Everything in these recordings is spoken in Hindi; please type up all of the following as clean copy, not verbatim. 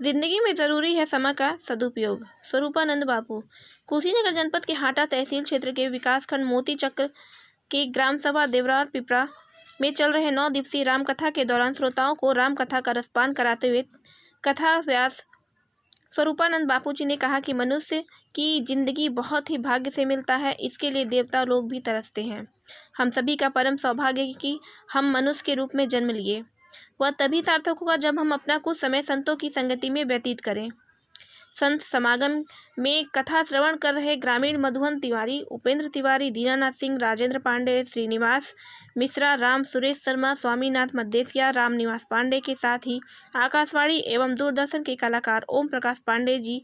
जिंदगी में जरूरी है समय का सदुपयोग। स्वरूपानंद बापू। कुशीनगर जनपद के हाटा तहसील क्षेत्र के विकासखंड मोती चक्र के ग्राम सभा देवरार पिपरा में चल रहे 9 दिवसीय रामकथा के दौरान श्रोताओं को रामकथा का रसपान कराते हुए कथा व्यास स्वरूपानंद बापू जी ने कहा कि मनुष्य की जिंदगी बहुत ही भाग्य से मिलता है, इसके लिए देवता लोग भी तरसते हैं। हम सभी का परम सौभाग्य है कि हम मनुष्य के रूप में जन्म लिए। वह तभी सार्थक होगा जब हम अपना कुछ समय संतों की संगति में व्यतीत करें। संत समागम में कथा श्रवण कर रहे ग्रामीण मधुवन तिवारी, उपेंद्र तिवारी, दीनानाथ सिंह, राजेंद्र पांडे, श्रीनिवास मिश्रा, राम सुरेश शर्मा, स्वामीनाथ मद्देसिया, राम निवास पांडे के साथ ही आकाशवाणी एवं दूरदर्शन के कलाकार ओम प्रकाश पांडे जी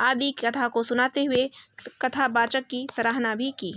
आदि कथा को सुनाते हुए कथावाचक की सराहना भी की।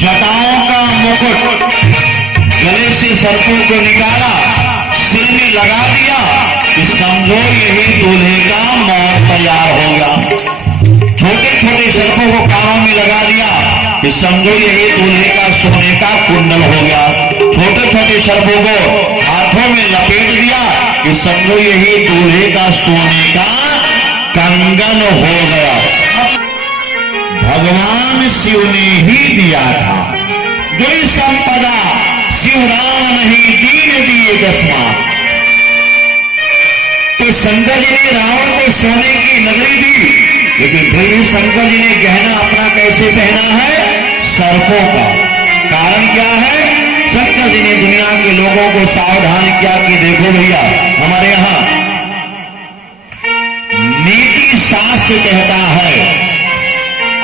जटाओं का मुकुट गले से सर्पों को निकाला, सिर में लगा दिया कि समझो यही दूल्हे का मौत तैयार हो गया। छोटे छोटे सर्पों को कानों में लगा दिया कि समझो यही दूल्हे का सोने का कुंडल हो गया। छोटे छोटे सर्पों को हाथों में लपेट दिया कि समझो यही दूल्हे का सोने का कंगन हो गया। भगवान शिव ने ही दिया था, जो संपदा शिव राम नहीं दीन दिए दसवा। तो शंकर जी ने रावण को सोने की नगरी दी, लेकिन फिर भी शंकर जी ने गहना अपना कैसे पहना है? सर्पों का। कारण क्या है? शंकर जी ने दुनिया के लोगों को सावधान किया कि देखो भैया, हमारे यहां नीति शास्त्र कहता है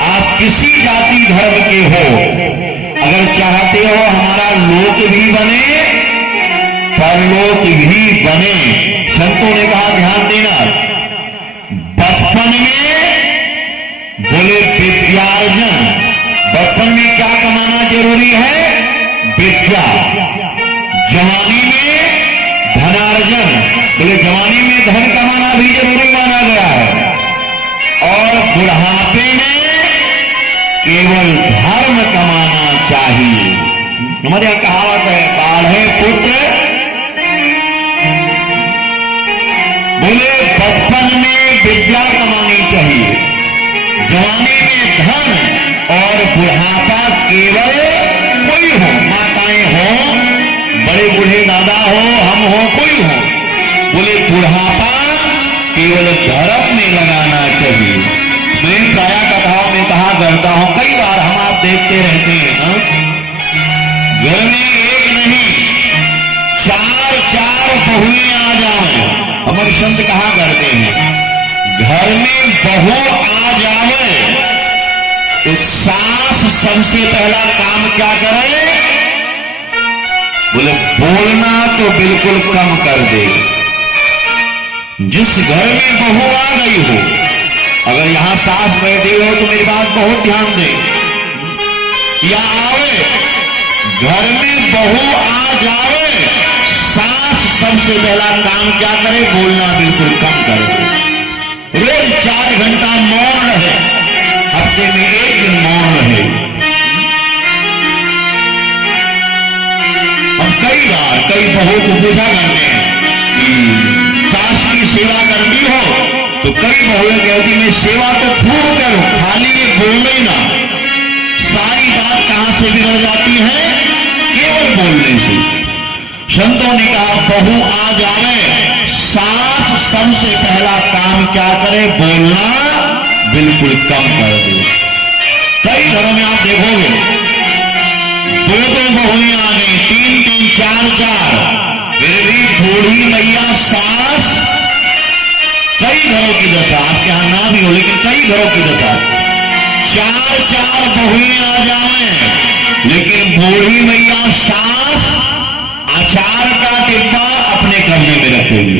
आप किसी जाति धर्म के हो, अगर चाहते हो हमारा लोक भी बने परलोक भी बने। संतों ने कहा ध्यान देना, बचपन में बोले विद्यार्जन, बचपन में क्या कमाना जरूरी है? विद्या। जवानी में धनार्जन, बोले जवानी में धन कमाना भी जरूरी माना गया है। और बुढ़ापे में केवल धर्म कमाना चाहिए। हमारे यहां कहावत है, बाढ़े पुत्र बोले बचपन में विद्या कमानी चाहिए, जवानी में धन, और बुढ़ापा केवल कोई हो, माताएं हो, बड़े बूढ़े दादा हो, हम हो, कोई हो, बोले बुढ़ापा केवल धर्म में लगाना चाहिए। मैं प्राय कथाओं में कहा करता हूं, कई बार हम आप देखते रहते हैं ना, घर में एक नहीं 4 बहुएं आ जाए। हमारे संत कहा करते हैं, घर में बहू आ जाए तो सास सबसे पहला काम क्या करे? बोले बोलना तो बिल्कुल कम कर दे। जिस घर में बहू आ गई हो, अगर यहां सास बैठी हो तो मेरी बात बहुत ध्यान दे, या आवे घर में बहू आ जावे, सास सबसे पहला काम क्या करे? बोलना बिल्कुल कम कर दे। रोज 4 घंटा मौन रहे, हफ्ते में 1 दिन मौन रहे। हम कई बार कई बहू को पूछा करते हैं कि सास की सेवा करती हो, तो कई बहुएं कहती मैं सेवा तो खूब करूं, खाली ये बोले ही ना। सारी बात कहां से बिगड़ जाती है? केवल बोलने से। संतों ने कहा बहू आ जाए, सास सबसे पहला काम क्या करे? बोलना बिल्कुल कम कर दे। कई घरों में आप देखोगे 2-2 बहुएं आ गई, 3-3, 4-4, फिर भी बूढ़ी मैया सास। कई घरों की दशा, आपके यहां ना भी हो लेकिन कई घरों की दशा, 4-4 बहुएं आ जाए लेकिन बूढ़ी मैया सास अचार का डिब्बा अपने कमरे में रखेगी,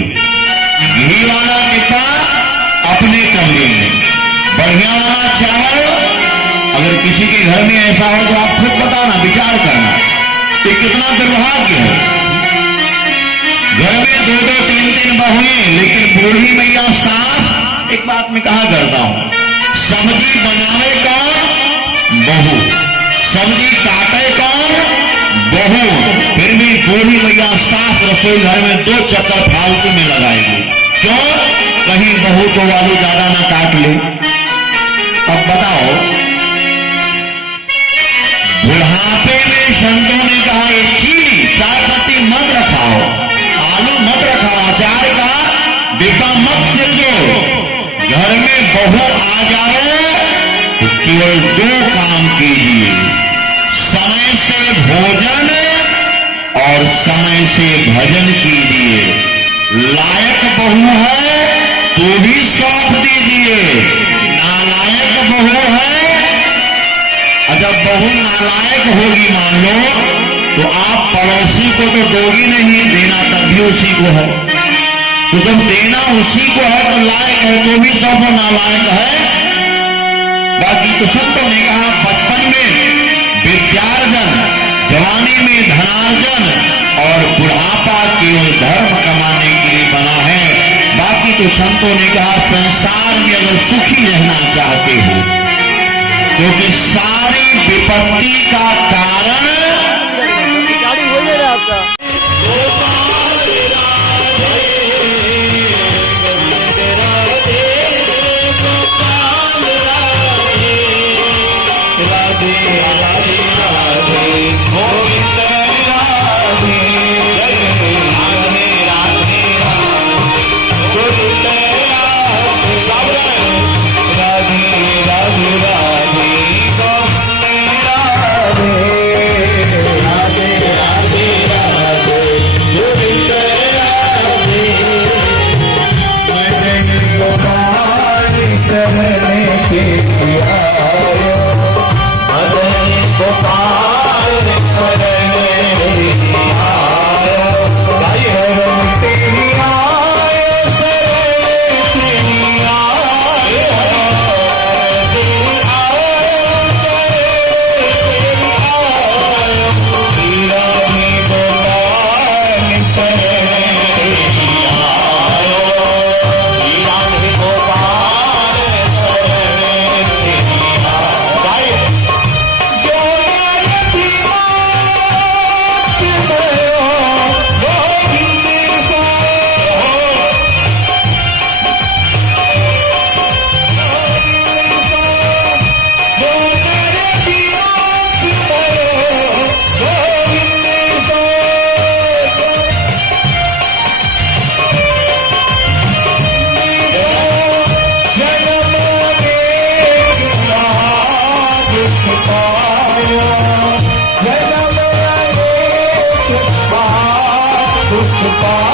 घी वाला डिब्बा अपने कमरे में, बढ़िया वाला चावल। अगर किसी के घर में ऐसा हो तो आप खुद बताना, विचार करना कि कितना दुर्भाग्य है। घर में 2-2, 3-3 बहुएं लेकिन बूढ़ी मैया सास। एक बात मैं कहा करता हूं, सब्जी बनावे कौन? बहू। सब्जी काटे कौन? बहू। फिर भी बूढ़ी मैया सास रसोई घर में 2 चक्कर फालतू में लगाएगी। क्यों? कहीं बहू को आलू ज्यादा ना काट ले। अब बताओ, बुढ़ापे में संतों ने कहा ये चीनी चाय पत्ती मत रखाओ, आलू मत रखाओ, अचार का डिब्बा मत सिल दो। घर में बहू आ जाए तो केवल 2 काम कीजिए, समय से भोजन और समय से भजन कीजिए। लायक बहू है तो भी सौंप दीजिए, नालायक बहू है। जब बहू नालायक होगी मान लो तो आप पड़ोसी को तो दोगी नहीं, देना तब भी उसी को है। तो जब देना उसी को है तो लायक है तो भी सौंपो, नालायक है। बाकी तो संतों ने कहा बचपन में विद्यार्जन, जवानी में धनार्जन और बुढ़ापा केवल धर्म कमाने के लिए बना है। बाकी तो संतों ने कहा संसार में अगर सुखी रहना चाहते हो, क्योंकि सारी विपत्ति का कारण आपका Bye.